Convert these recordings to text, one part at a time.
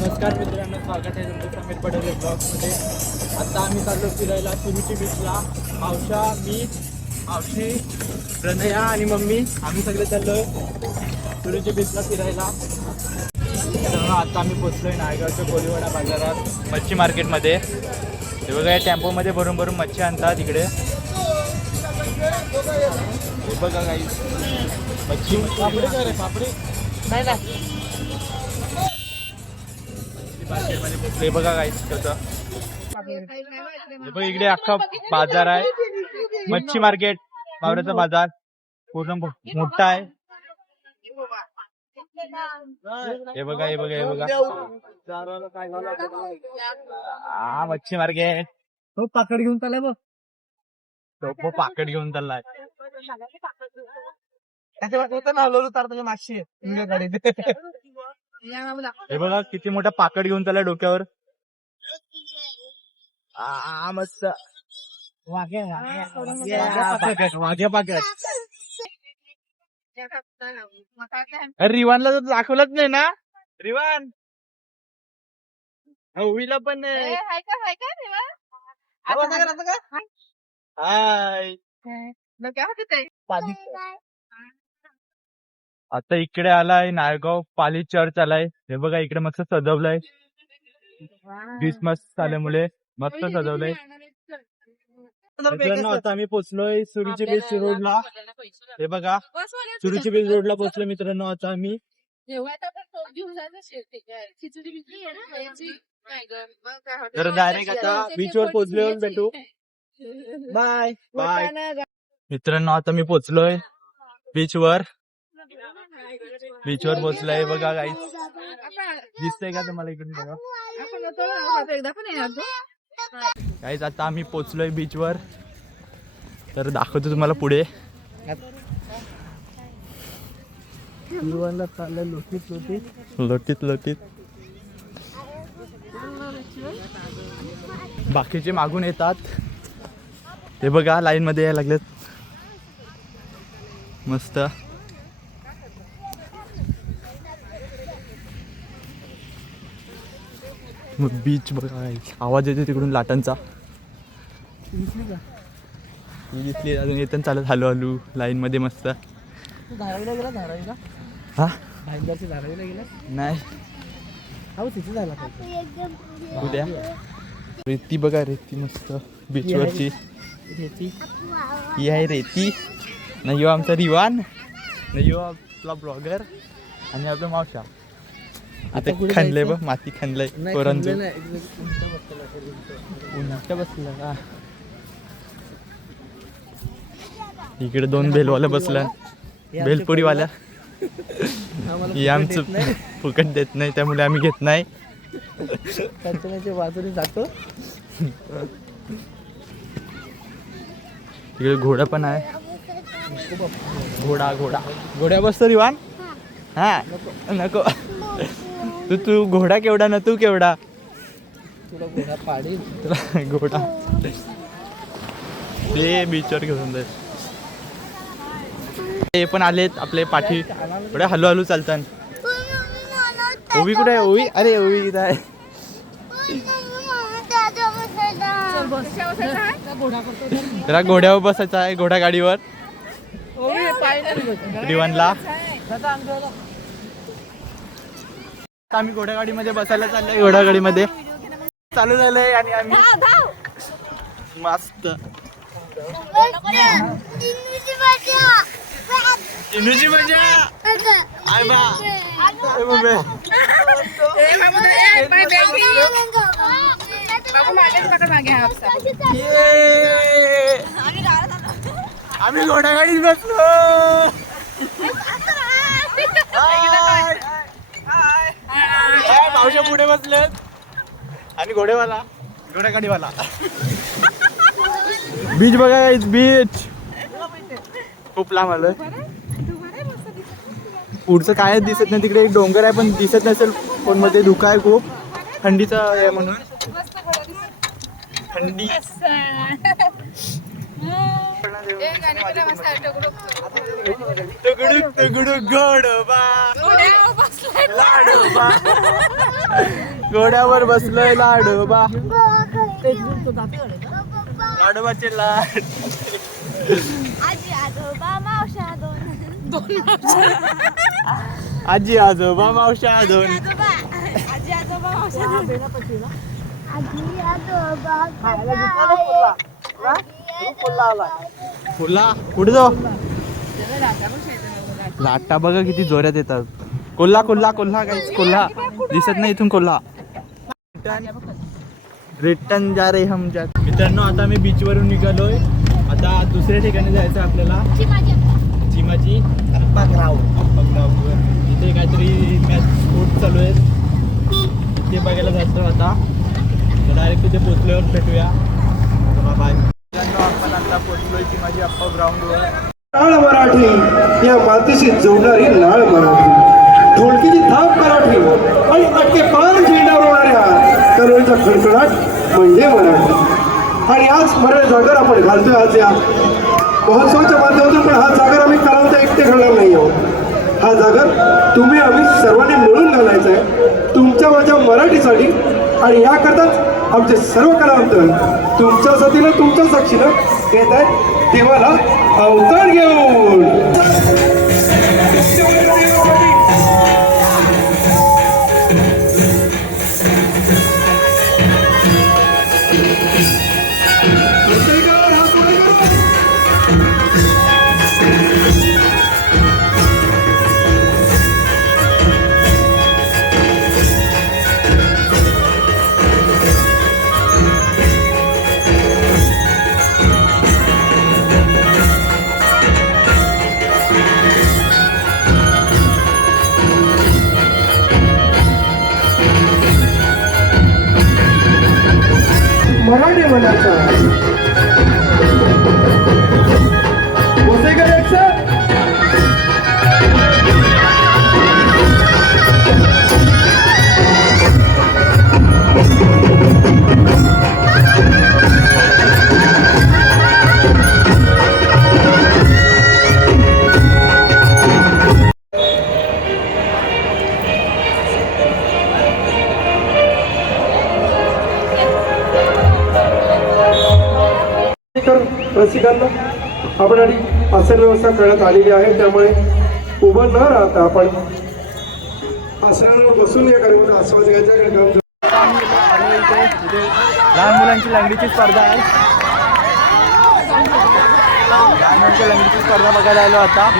नमस्कार मित्रांनो, स्वागत आहे तुमचं समीर पडोले ब्लॉग्समध्ये. आता आम्ही चाललो फिरायला सुरुची बीचला. मावशा, मी, मावशी, प्रणया आणि मम्मी आम्ही सगळे चाललो सुरुची बीचला फिरायला. तर आता आम्ही पोचलोय नायगावच्या कोळीवाडा बाजारात मच्छी मार्केटमध्ये. हे बघा, या टेम्पोमध्ये भरून भरून मच्छी आणतात इकडे. हे बघा काही मच्छी पापडी नाही ना. हे बघा काही कसं, हे बघा इकडे अख्खा बाजार आहे, मच्छी मार्केट, मावळ्याचा बाजार पूर्ण मोठा आहे. हे बघा हे बघा हे बघा, हा मच्छी मार्केट. तो पाकड घेऊन चाललाय बघ, तो पाकड घेऊन चाललाय. माशी हे बघा किती मोठा पाकड घेऊन चाललाय डोक्यावर. मस्त वाघ्या पाकड. रिवानला तर दाखवलंच नाही ना. रिवान उवीला पण नाही. हाय, आता इकडे आलाय नायगाव पाली चर्च आलाय. हे बघा इकडे मस्त सजवलंय, क्रिसमस आल्यामुळे मस्त सजवलंय. आता आम्ही पोचलोय सुरुची बीच रोडला. हे बघा सुरुची बीच रोडला पोचलोय मित्रांनो. आता आम्ही तर डायरेक्ट आता बीचवर पोचलोय. भेटू, बाय बाय मित्रांनो. आता मी पोचलोय बीचवर. बीचवर पोचलोय बघा गाईस, दिसतंय का तुम्हाला इकडून बघा गाईस. आता आम्ही पोचलोय बीचवर, तर दाखवतो तुम्हाला पुढे. लोटीत लोटीत लोटीत बाकीचे मागून येतात. हे बघा लाईन मध्ये यायला लागलेत मस्त. मग बीच बघा, आवाज येतो तिकडून लाटांचा. दिसली अजून येतं चालत हलू हलू लाईन मध्ये मस्त. धारावीला गेला? धारावीला हा भाईंदरची धारावीला गेला नाही. हा तिथे जायला पाहिजे उद्या. रेती बघा, रेती मस्त बीचवरची रेती. ही आहे रेती. नाही आमचा रिवान, नाही आपला ब्लॉगर, आणि आपला मावशा. आता खणलंय बघ, माती खणलंय पोरांचं. उलट बसलं का इकडे? दोन भेलवाला बसला, भेलपुरीवाल्या. ही आमचं फुकट देत नाही, त्यामुळे आम्ही घेत नाही. बाजूने जातो. इकडे घोडा पण आहे. घोडा घोडा घोड्या बसतो रिवान. हा नको तू घोडा केवढा ना, तू केवढा. तुला घोडा पाडी, तुला घोडा ते बीचवर घेऊन जाईल. ते पण आलेत आपले पाठी. थोड्या हलू हलू चालतात. ओवी कुठे आहे? ओवी, अरे ओवी इथं आहे. जरा घोड्यावर बसायचं आहे, घोडा गाडीवर. रिवानला आम्ही घोडा गाडीमध्ये बसायला चाललोय. घोडा गाडीमध्ये चालू झालंय आणि आम्ही मस्त चिनूची मजा. आय बा आम्ही घोडा गाडीत बसलो. मावशा पुढे बसलेत आणि घोडेवाला, घोडा गाडीवाला. बीच बघा, बीच खूप लांब आलं. पुढचं काय दिसत नाही. तिकडे एक डोंगर आहे पण दिसत नसेल पण मध्ये धुका आहे खूप. थंडीचा आहे म्हणून. थंडी घोड्यावर बसलोय लाडोबा. लाडोबाचे लाड. आजी आजोबा मावशा दोन आजी आजोबा मावशा दोन. आजी आजोबा मावशा फुला कुठे जाऊ. लाटा बघा किती जोरात येतात. कोल्हा कोल्हा कोल्हा काहीच कोल्हा दिसत नाही इथून. कोल्हा रिटर्न जा रे हम जा. मित्रांनो आता मी बीच वरून निघालोय. आता दुसऱ्या ठिकाणी जायचं आपल्याला. चिमाची इथे काहीतरी मॅच स्पोर्ट चालू आहे ते बघायला जायचं आता. डायरेक्ट तिथे पोचल्यावर भेटूया. बाय. आपण आता पोचलोय चिमाची अप्पा ग्राउंडवर. नाळ मराठी या मातीशी जोडणारी नाळ मराठी, ढोलकीची थाप मराठी आणि अटके पार झेंडावर होणाऱ्या तरुणीचा खडखडाट म्हणजे मराठी. आणि आज मराठी जागर आपण घालतोय. आज या महोत्सवाच्या माध्यमातून पण हा जागर आम्ही करायला एकटे घालणार नाही आहोत. हा जागर तुम्ही आम्ही सर्वांनी मिळून घालायचा आहे तुमच्या माझ्या मराठीसाठी. आणि याकरताच आमचे सर्व कलावंत तुमच्या साथीनं तुमच्या साक्षीनं येत आहेत देवाला अवतार घेऊन. मराठी मनाचा गोसेकर एकसर. रसिकांना आपण आसन व्यवस्था करण्यात आलेली आहे. त्यामुळे उभं न राहता आपण आसनावर बसून या कार्यक्रमाचा आस्वाद घ्यायचा. लहान मुलांची लंगडीची स्पर्धा आहे. लहान मुलांची लंगडीची स्पर्धा बघायला आलो आता.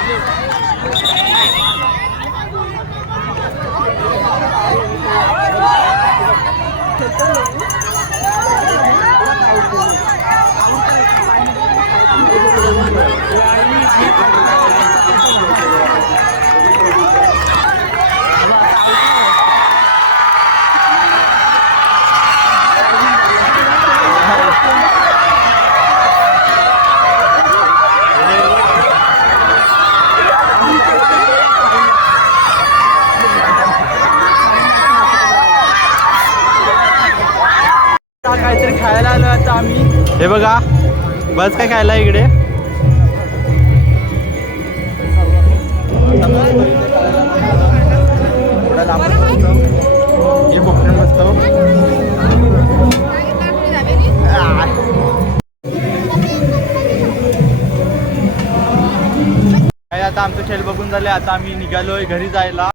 काहीतरी खायला आलो आता आम्ही. हे बघा बस काय खायला इकडे. हे कोकण बसतो. आता आमचं खेळ बघून झाले. आता आम्ही निघालोय घरी जायला.